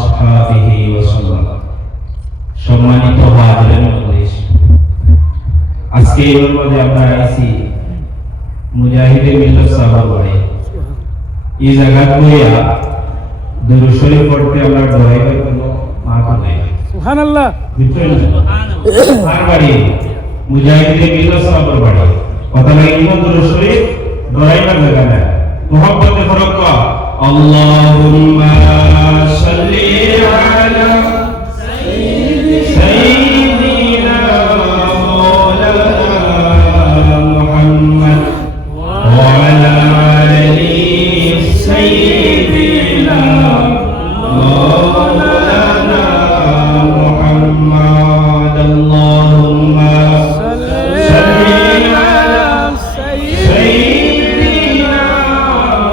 আসহাবিহি ওয়াসাল্লাম। সম্মানিত হাজিরিন মজলিস, আজকে এই মধ্যে আমরা আইছি মুজাহিদে মিল্লাত সাহাবা বাড়ি। এই জায়গা কইয়া দুরূদ শরীফ পড়তে আমরা ডরাইবার কোনো মাথা নাই। সুবহানাল্লাহ। আর বাড়ি মুজাহিদে মিল্লাত সাহাবা বাড়ি। কথা লাগে ইমান দুরূদ শরীফ ডরাইবার জায়গা না। মুহাব্বতে ফরক কা আল্লাহুম্মা সাল্লি আলা সাইয়্যিদিনা মাওলানা মুহাম্মদ ওয়া আলা আলি সাইয়্যিদিনা মাওলানা মুহাম্মদ। আল্লাহুম্মা সাল্লি আলা সাইয়্যিদিনা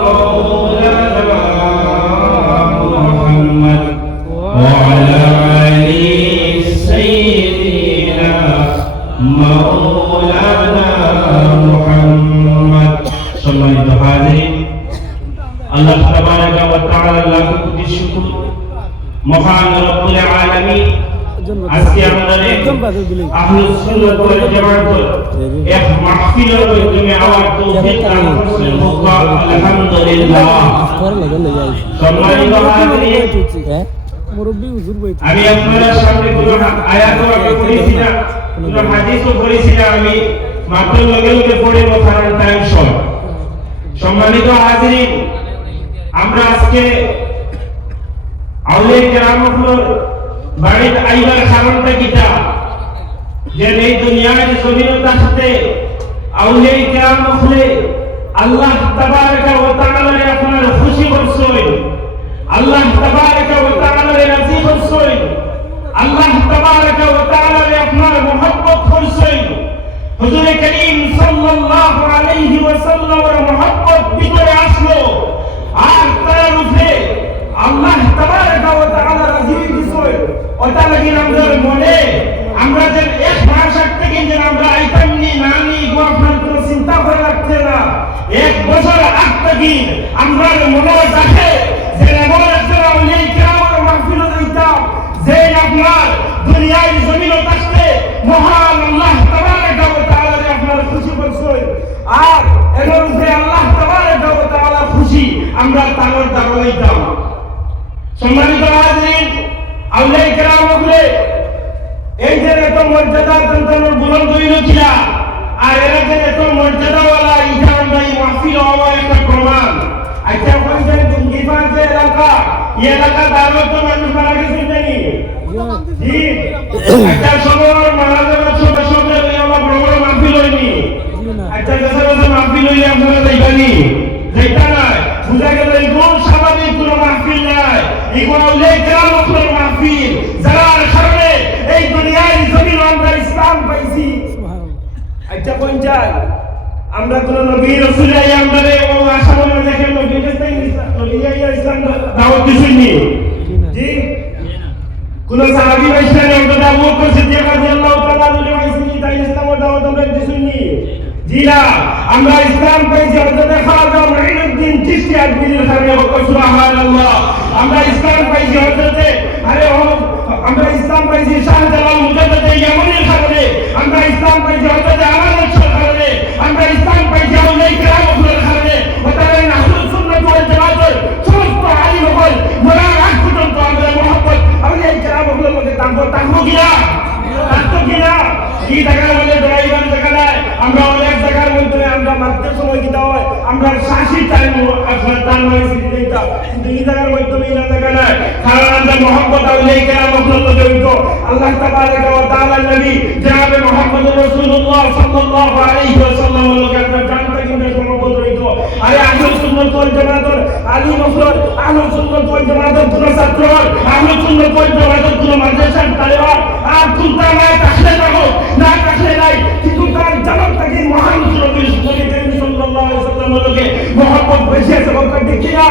মাওলানা মুহাম্মদ ওয়া আলা আলি সাইয়্যিদিনা মাওলানা মুহাম্মদ। সম্মানিত হাজিরিন, আল্লাহ তাবারাকা ওয়া তাআলা লাখো কোটি শুকর। মহান রব্বুল আলামিন আজকে আমাদের আহলুস সুন্নাত ওয়াল জামাত এক মাহফিলের মাধ্যমে আওয়াজ তৌফিক দান করেছেন। আলহামদুলিল্লাহ। সম্মানিত হাজিরিন, মুরব্বি হুজুর বইতে আমি আপনাদের সামনে কোনো আয়াত পড়েছি না, কোনো হাদিসও পড়েছি না। আমি মাত্র লগে লগে পড়ে কথার টাইম শর্ট। সম্মানিত হাজিরিন, আমরা আজকে আউলিয়া কেরামগুলোর বাড়িতে আইবার কারণটা কিটা, যে এই দুনিয়ার জমিনতার সাথে আউলিয়া কেরামগুলো আল্লাহ তাবারকা ওয়া তাআলা আপনার খুশি করছেন, আল্লাহ তাবারকা ওয়া তাআলা রাজি করছেন, আল্লাহ তাবারকা ওয়া তাআলা আপনার মহব্বত করছেন। হুজুর করিম সাল্লাল্লাহু আলাইহি ওয়াসাল্লামের মহব্বত ভিতরে আসলো, আর তার উপরে আল্লাহ তাবারকা ওয়া তাআলা রাজি হইছেন। ওটা লাগি আমাদের মনে আমরা যে এক ভাষা থেকে যে আমরা আইতাম নি নানি গো আপনার কোনো চিন্তা করে রাখতে না। এক বছর আগ থেকে আমরা মনে রাখে যে এমন একজন আউলিয়া কেরামের মাহফিলে যাইতাম, যে আপনার দুনিয়ার জমিনে থাকতে মহান আল্লাহ তাবারকা ওয়া তাআলা আপনার খুশি করছেন। আর এর উপরে আল্লাহ তাবারকা ওয়া তাআলা খুশি, আমরা তার দ্বারা হইতাম। সম্মানিত হাজিরিন, আউলিয়া কেরামগুলো এই যে এত মর্যাদা তন্ত্রের বুলন্দ হইল কিনা, আর এরা যে এত মর্যাদাওয়ালা এটা আমরা এই মাহফিল হওয়া একটা প্রমাণ। আচ্ছা বলছেন টুঙ্গিপাড় যে এলাকা, এই এলাকা দাঁড়ো তো মানুষ মারা গেছে জানি জি। একটা সময় মারা যাওয়ার ছোট ছোট আমার বড় বড় মাহফিল হয়নি। একটা কাছে কাছে মাহফিল হইলে আপনারা যাইবানি, যাইতা নাই। বুঝা গেল এগুলো স্বাভাবিক কোনো মাহফিল নাই, এগুলো আউলিয়া কেরামগুলোর মাহফিল, যার কারণে এই দুনিয়ায় জমিন আমরা ইসলাম পাইছি। আচ্ছা পঞ্চায়েত আমরা কোন নবী রাসূল আই আমরা আশা মনে দেখেন নবী ইসলাম দাওয়াত দিছেননি জি। কোন সাহাবী বাইশানে আমরা দাওয়াত করছি যে রাদিয়াল্লাহু তাআলা আনহু বাইসিনি তাই ইসলামের দাওয়াত আমরা দিছেননি জি না। আমরা ইসলাম পাইছি হযরত খাজা মুঈনুদ্দিন চিশতি আজমিরের কারণে সুবহানাল্লাহ। আমরা ইসলাম পাইছি হযরত আমরা ইসলাম পাইছি শাহজালাল মুজাদ্দিদ ইয়ামানের কারণে, আমরা ইসলাম পাইছি হযরত আমানত কারণে, আমরা ইসলাম পাইছি আউলিয়া কেরামগুলোর কারণে। ওটারে আহলুস সুন্নাত ওয়াল জামাতের সমস্ত আলিম হল মরার আগ পর্যন্ত আমাদের মহব্বত আউলিয়া কেরামগুলোর মধ্যে থাকবো কিনা, থাকতো কিনা। এই জায়গার মধ্যে ড্রাইভার জায়গা নাই, আমরা অনেক জায়গার মধ্যে আমরা মাত্র সময় দিতে হয়, আমরা 60 টাইম আপনার টাইম হয়েছে দিতে, কিন্তু এই জায়গার মধ্যে এই জায়গা নাই। কারণ আমরা মহব্বত আউলিয়া কেরামগুলোর মধ্যে হইতো। আল্লাহ তাবারকা ওয়া তাআলা নবী জনাব মুহাম্মদ রাসূলুল্লাহ সাল্লাল্লাহু আলাইহি ওয়াসাল্লাম লোকে আপনার জানতে কিন্তু মহব্বত হইতো। আর আহলুস সুন্নাত ওয়াল জামাতের আলিম হল, আহলুস সুন্নাত ওয়াল জামাতের কোন ছাত্র, আহলুস সুন্নাত ওয়াল জামাতের কোন মাদ্রাসার তালেবান আর কোনটা নাই তাহলে রাখো না থাকলে নাই, কিন্তু তার জামাত থেকে মহান নবী সাল্লাল্লাহু আলাইহি ওয়াসাল্লাম লোকে মহব্বত বেশি আছে বলতে ঠিক না।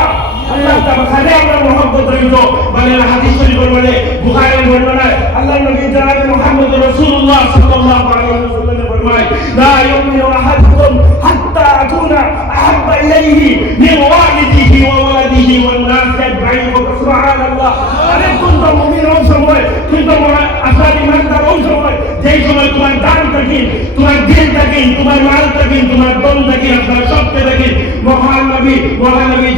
আল্লাহ তাআলা খালি আমরা মহব্বত হইতো মানে হাদিস শরীফের মানে বুখারীর বর্ণনায় আল্লাহ নবী জনাব মুহাম্মদ রাসূলুল্লাহ সাল্লাল্লাহু আলাইহি ওয়াসাল্লাম ফরমায় লা ইউমিনু আহাদুকুম হাত্তা আকুনা আহাব্বা ইলাইহি মিন ওয়ালিদিহি ওয়া ওয়ালাদিহি ওয়ান নাস আজমাইন। সুবহানাল্লাহ। তো মুমিন ওই সময়, তুই তো আসল ইমানদার ওই সময়, যেই সময় তোমার দান থাকি, তোমার দিল থাকি, তোমার মাল থাকি, তোমার দম থাকি, আপনার সবকে থাকি মহান নবী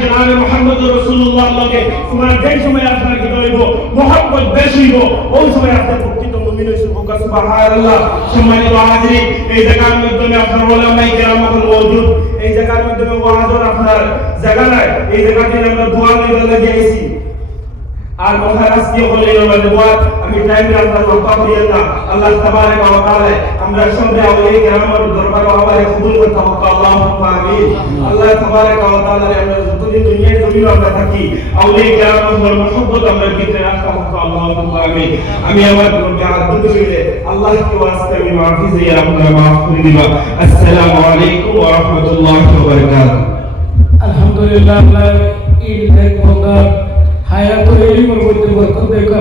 জনাবে মুহাম্মদ রাসূলুল্লাহ লগে তোমার যেই সময় আপনার কি হইব মোহাম্মদ বেশি হইব, ওই সময় আপনার প্রকৃত মুমিন হইছে। সুবহানাল্লাহ। সম্মানিত হাজিরিন, এই জায়গার মাধ্যমে আপনার ওলামায়ে কেরাম মওজুদ, এই জায়গার মাধ্যমে ওয়াজের আপনার জায়গা নাই, এই জায়গাতে আমরা দোয়া নিতে লাগিয়েছি। আর মহান আজকে হলে আমাদের দোয়া, আমি টাইম রাখতে লক্ষ্য করি না। আল্লাহ তাবারক ওয়া তাআলা আমরা সবাই আউলিয়া কেরামের দরবারে আমারে কবুল করতে হোক, আল্লাহুম্মা আমিন। আল্লাহ তাবারক ওয়া তাআলা আমরা যতদিন দুনিয়ার জমিনে আমরা থাকি আউলিয়া কেরামের মহব্বত আমরা ভিতরে রাখতে হোক, আল্লাহুম্মা আমিন। আমি আমার রব্বে আদুদ করে আল্লাহকে ওয়াস্তে আমি মাফি চাই, আপনারা মাফ করে দিবা। আসসালামু আলাইকুম ওয়া রাহমাতুল্লাহি ওয়া বারাকাতুহু। আলহামদুলিল্লাহ, আল্লাহ ঈদ এক বন্দর হায়াতুল ইলম বরকত দেখো।